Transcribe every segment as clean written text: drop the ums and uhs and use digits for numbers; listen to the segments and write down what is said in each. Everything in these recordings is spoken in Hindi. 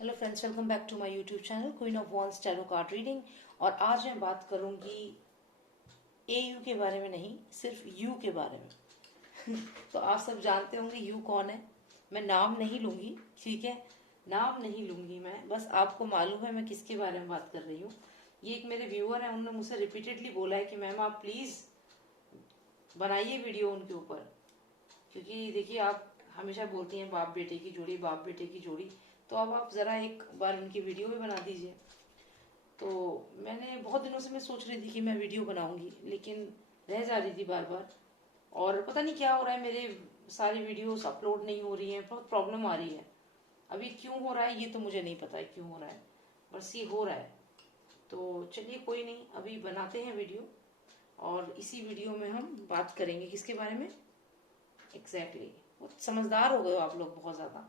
Hello friends, welcome back to my YouTube channel queen of wands tarot card reading. और आज मैं बात करूंगी AU के बारे में, नहीं सिर्फ यू के बारे में। तो आप सब जानते होंगे यू कौन है। मैं नाम नहीं लूंगी, ठीक है, नाम नहीं लूंगी मैं, बस आपको मालूम है मैं किसके बारे में बात कर रही हूँ। ये एक मेरे व्यूअर है, उन्होंने मुझसे रिपीटेडली बोला है कि मैम आप प्लीज़ बनाइए वीडियो उनके ऊपर, क्योंकि देखिए आप हमेशा बोलती हैं बाप बेटे की जोड़ी, बाप बेटे की जोड़ी, तो अब आप ज़रा एक बार उनकी वीडियो भी बना दीजिए। तो मैंने बहुत दिनों से मैं सोच रही थी कि मैं वीडियो बनाऊंगी, लेकिन रह जा रही थी बार बार, और पता नहीं क्या हो रहा है, मेरे सारी वीडियोस अपलोड नहीं हो रही हैं, बहुत प्रॉब्लम आ रही है। अभी क्यों हो रहा है ये तो मुझे नहीं पता है क्यों हो रहा है, बस ये हो रहा है। तो चलिए कोई नहीं, अभी बनाते हैं वीडियो, और इसी वीडियो में हम बात करेंगे किसके बारे में एग्जैक्टली। बहुत समझदार हो गए हो आप लोग, बहुत ज़्यादा।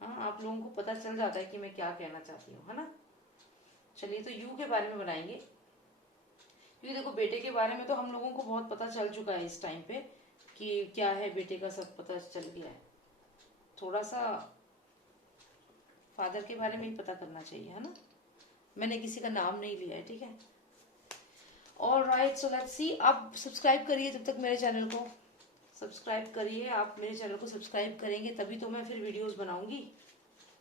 हाँ, आप लोगों को पता चल जाता है कि मैं क्या कहना चाहती हूँ, है ना। चलिए, तो यू के बारे में बनाएंगे, क्योंकि देखो बेटे के बारे में तो हम लोगों को बहुत पता चल चुका है इस टाइम पे कि क्या है, बेटे का सब पता चल गया है। थोड़ा सा फादर के बारे में ही पता करना चाहिए, है ना। मैंने किसी का नाम नहीं लिया है, ठीक है। All right, so let's see. आप सब्सक्राइब करिए जब तक मेरे चैनल को, सब्सक्राइब करिए। आप मेरे चैनल को सब्सक्राइब करेंगे तभी तो मैं फिर वीडियोस बनाऊंगी।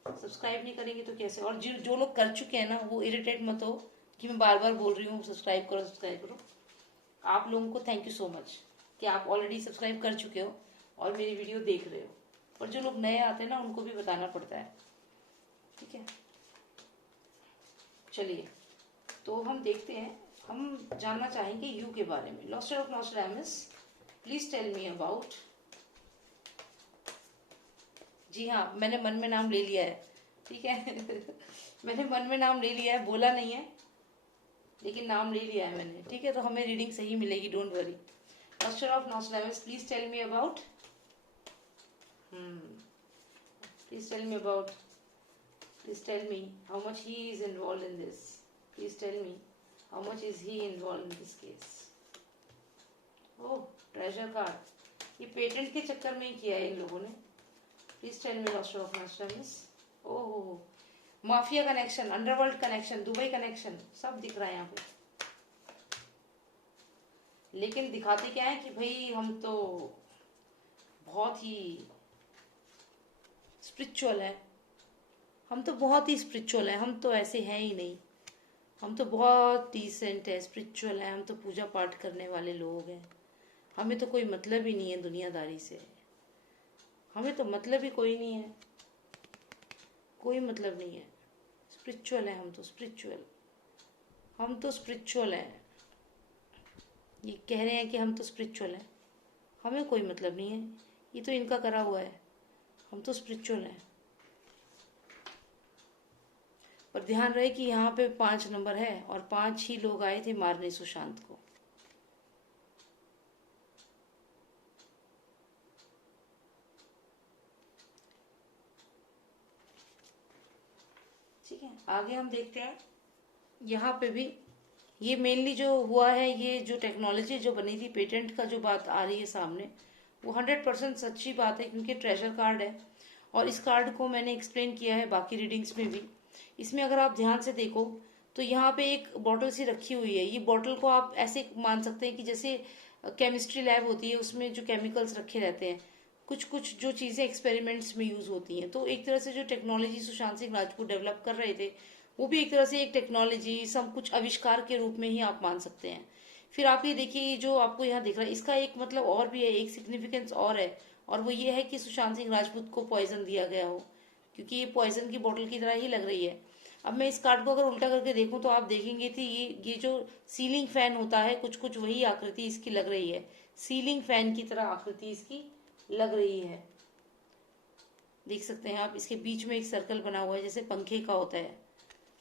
सब्सक्राइब नहीं करेंगे तो कैसे। और जो जो लोग कर चुके हैं ना, वो इरिटेट मत हो कि मैं बार बार बोल रही हूँ सब्सक्राइब करो सब्सक्राइब करो। आप लोगों को थैंक यू सो मच कि आप ऑलरेडी सब्सक्राइब कर चुके हो और मेरी वीडियो देख रहे हो। और जो लोग नए आते हैं ना, उनको भी बताना पड़ता है, ठीक है। चलिए, तो हम देखते हैं, हम जानना चाहेंगे यू के बारे में। लॉस्टर of Nostradamus, please tell me about. जी हाँ, मैंने मन में नाम ले लिया है, ठीक है। मैंने मन में नाम ले लिया है, बोला नहीं है, लेकिन नाम ले लिया है मैंने, ठीक है। तो हमें रीडिंग सही मिलेगी, don't worry. Master of Nostradamus, please tell me about. Please tell me about, please tell me how much he is involve in this. Please tell me how much is he involve in this case. Oh, treasure card, ये पेटेंट के चक्कर में ही किया है इन लोगों ने। Please tell me master of Nostradamus. Oh, mafia connection, underworld connection, Dubai connection, सब दिख रहा है यहाँ पे। लेकिन दिखाते क्या है कि भाई हम तो बहुत ही स्पिरिचुअल है, हम तो बहुत ही स्पिरिचुअल है, हम तो ऐसे हैं ही नहीं, हम तो बहुत डिसेंट है, स्पिरिचुअल है, हम तो पूजा पाठ करने वाले लोग हैं, हमें तो कोई मतलब ही नहीं है दुनियादारी से, हमें तो मतलब ही कोई नहीं है, कोई मतलब नहीं है, स्पिरिचुअल है, हम तो स्पिरिचुअल, हम तो स्पिरिचुअल है। ये कह रहे हैं कि हम तो स्पिरिचुअल हैं, हमें कोई मतलब नहीं है, ये तो इनका करा हुआ है, हम तो स्पिरिचुअल हैं। पर ध्यान रहे कि यहाँ पे 5 नंबर है और 5 ही लोग आए थे मारने सुशांत को। ठीक है, आगे हम देखते हैं। यहाँ पे भी ये मेनली जो हुआ है, ये जो टेक्नोलॉजी जो बनी थी, पेटेंट का जो बात आ रही है सामने, वो 100% सच्ची बात है, क्योंकि ट्रेजर कार्ड है। और इस कार्ड को मैंने एक्सप्लेन किया है बाकी रीडिंग्स में भी। इसमें अगर आप ध्यान से देखो तो यहाँ पे एक बॉटल सी रखी हुई है। ये बॉटल को आप ऐसे मान सकते हैं कि जैसे केमिस्ट्री लैब होती है, उसमें जो केमिकल्स रखे रहते हैं, कुछ कुछ जो चीज़ें एक्सपेरिमेंट्स में यूज होती हैं। तो एक तरह से जो टेक्नोलॉजी सुशांत सिंह राजपूत डेवलप कर रहे थे, वो भी एक तरह से एक टेक्नोलॉजी, सब कुछ आविष्कार के रूप में ही आप मान सकते हैं। फिर आप ये देखिए, जो आपको यहाँ दिख रहा है, इसका एक मतलब और भी है, एक सिग्निफिकेंस और है, और वो ये है कि सुशांत सिंह राजपूत को पॉइजन दिया गया हो, क्योंकि ये पॉइजन की बोतल की तरह ही लग रही है। अब मैं इस कार्ड को अगर उल्टा करके देखूं तो आप देखेंगे कि ये जो सीलिंग फैन होता है, कुछ कुछ वही आकृति इसकी लग रही है, सीलिंग फैन की तरह आकृति इसकी लग रही है। देख सकते हैं आप, इसके बीच में एक सर्कल बना हुआ है जैसे पंखे का होता है,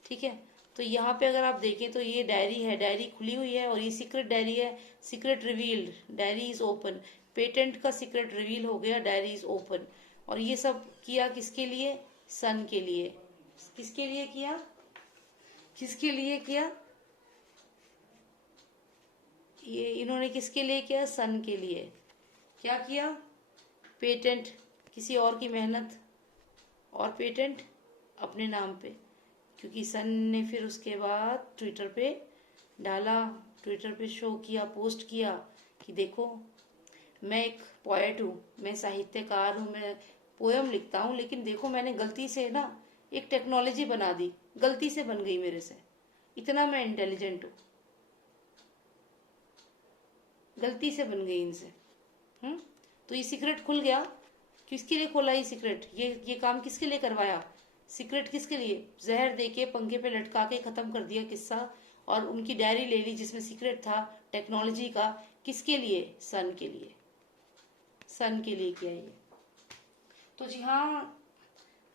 ठीक है। तो यहाँ पे अगर आप देखें तो ये डायरी है, डायरी खुली हुई है, और ये सीक्रेट डायरी है, secret revealed, diary is open, patent का सीक्रेट रिवील हो गया, डायरी इज ओपन। और ये सब किया किसके लिए? सन के लिए। किसके लिए किया? किसके लिए किया? ये इन्होंने किसके लिए किया? सन के लिए। क्या किया? पेटेंट, किसी और की मेहनत और पेटेंट अपने नाम पे, क्योंकि सन ने फिर उसके बाद ट्विटर पे डाला, ट्विटर पे शो किया, पोस्ट किया कि देखो मैं एक पोएट हूँ, मैं साहित्यकार हूँ, मैं पोयम लिखता हूँ, लेकिन देखो मैंने गलती से ना एक टेक्नोलॉजी बना दी, गलती से बन गई मेरे से, इतना मैं इंटेलिजेंट हूँ, गलती से बन गई इनसे। तो ये सीक्रेट खुल गया। किसके लिए खोला ये सीक्रेट? ये काम किसके लिए करवाया? सीक्रेट किसके लिए? जहर देके पंखे पे लटका के खत्म कर दिया किस्सा, और उनकी डायरी ले ली जिसमें सीक्रेट था टेक्नोलॉजी का। किसके लिए? सन के लिए, सन के लिए किया ये। तो जी हाँ,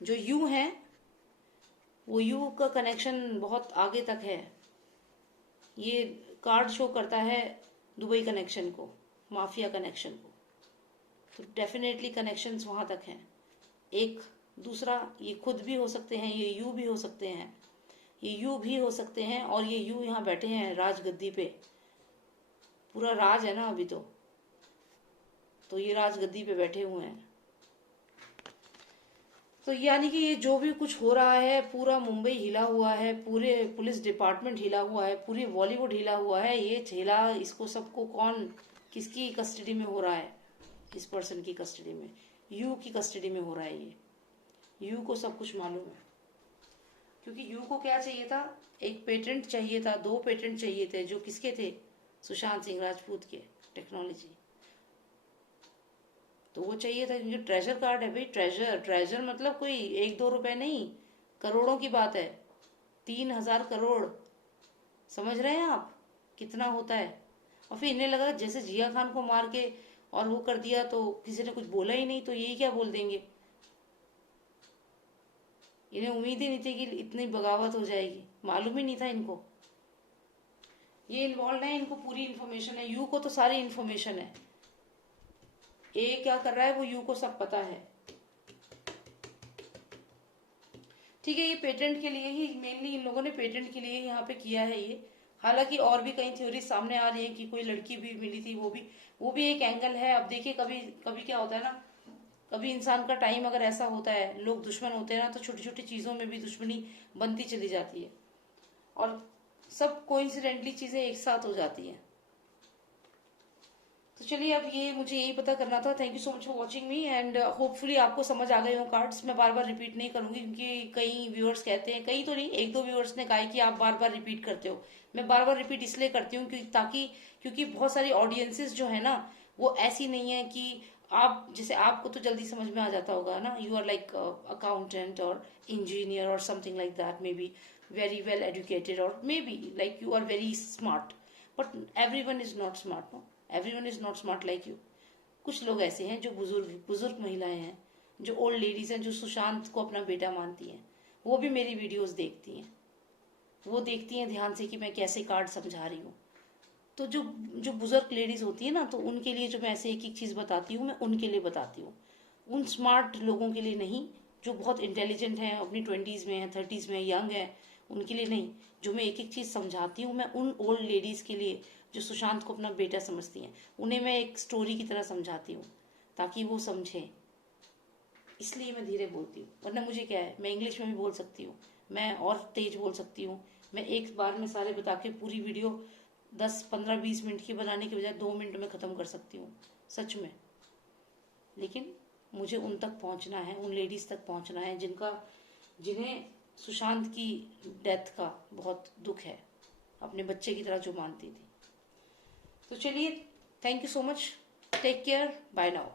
जो यू है वो यू का कनेक्शन बहुत आगे तक है। ये कार्ड शो करता है दुबई कनेक्शन को, माफिया कनेक्शन को। तो डेफिनेटली कनेक्शंस वहां तक हैं। एक दूसरा, ये खुद भी हो सकते हैं, ये यू भी हो सकते हैं, ये यू भी हो सकते हैं, और ये यू यहाँ बैठे हैं राजगद्दी पे। पूरा राज है ना अभी तो ये राजगद्दी पे बैठे हुए हैं। तो यानी कि ये जो भी कुछ हो रहा है, पूरा मुंबई हिला हुआ है, पूरे पुलिस डिपार्टमेंट हिला हुआ है, पूरी बॉलीवुड हिला हुआ है। ये हिला, इसको सबको कौन, किसकी कस्टडी में हो रहा है? इस पर्सन की कस्टडी में, यू की कस्टडी में हो रहा है ये। यू को सब कुछ मालूम है, क्योंकि यू को क्या चाहिए था? एक पेटेंट चाहिए था, 2 पेटेंट चाहिए थे, जो किसके थे? सुशांत सिंह राजपूत के, टेक्नोलॉजी। तो वो चाहिए था, क्योंकि ट्रेजर कार्ड है भाई। ट्रेजर मतलब कोई 1-2 रुपए नहीं, करोड़ों की बात है। 3000 करोड़, समझ रहे हैं आप कितना होता है? और फिर इन्हें लगा जैसे जिया खान को मार के और वो कर दिया तो किसी ने कुछ बोला ही नहीं, तो यही क्या बोल देंगे। इन्हें उम्मीद ही नहीं थी कि इतनी बगावत हो जाएगी, मालूम ही नहीं था इनको। ये इन्वॉल्व है, इनको पूरी इन्फॉर्मेशन है। यू को तो सारी इन्फॉर्मेशन है। ए क्या कर रहा है वो यू को सब पता है। ठीक है, ये पेटेंट के लिए ही, मेनली इन लोगों ने पेटेंट के लिए यहाँ पे किया है ये। हालांकि और भी कई थ्योरी सामने आ रही है कि कोई लड़की भी मिली थी, वो भी एक एंगल है। अब देखिए, कभी कभी क्या होता है ना, कभी इंसान का टाइम अगर ऐसा होता है, लोग दुश्मन होते हैं ना, तो छोटी छोटी चीजों में भी दुश्मनी बनती चली जाती है, और सब कोइंसिडेंटली चीजें एक साथ हो जाती हैं। तो चलिए, अब ये मुझे यही पता करना था। Thank you so much for watching me, and hopefully आपको समझ आ गए हो कार्ड्स। मैं बार बार रिपीट नहीं करूंगी, क्योंकि कई व्यूअर्स कहते हैं, कई तो नहीं, 1-2 व्यूअर्स ने कहा है कि आप बार बार रिपीट करते हो। मैं बार बार रिपीट इसलिए करती हूँ क्योंकि बहुत सारी ऑडियंसेस जो है ना, वो ऐसी नहीं है कि आप, जैसे आपको तो जल्दी समझ में आ जाता होगा ना, यू आर लाइक अकाउंटेंट और इंजीनियर और something like that, may be very well educated, और may be like you are very smart, but everyone is not smart, no, everyone is not smart like you. कुछ लोग ऐसे हैं जो बुजुर्ग महिलाएं हैं, जो ओल्ड लेडीज हैं, जो सुशांत को अपना बेटा मानती हैं, वो भी मेरी वीडियोस देखती हैं। वो देखती हैं ध्यान से कि मैं कैसे कार्ड समझा रही हूँ। तो जो जो बुजुर्ग लेडीज होती है ना, तो उनके लिए जो मैं ऐसे एक एक चीज बताती हूँ, मैं उनके लिए बताती हूँ, उन स्मार्ट लोगों के लिए नहीं, जो बहुत इंटेलिजेंट हैं, अपनी 20s में है, 30s में, यंग है, उनके लिए नहीं। जो मैं एक एक चीज समझाती हूँ, मैं उन ओल्ड लेडीज के लिए जो सुशांत को अपना बेटा समझती हैं, उन्हें मैं एक स्टोरी की तरह समझाती हूँ, ताकि वो समझें। इसलिए मैं धीरे बोलती हूँ, वरना मुझे क्या है, मैं इंग्लिश में भी बोल सकती हूँ, मैं और तेज बोल सकती हूँ। मैं एक बार में सारे बता के पूरी वीडियो 10, 15, 20 मिनट की बनाने के बजाय 2 मिनट में ख़त्म कर सकती हूँ, सच में। लेकिन मुझे उन तक पहुँचना है, उन लेडीज़ तक पहुँचना है जिन्हें सुशांत की डेथ का बहुत दुख है, अपने बच्चे की तरह जो मानती थी। तो चलिए, thank you so much, take care, bye now.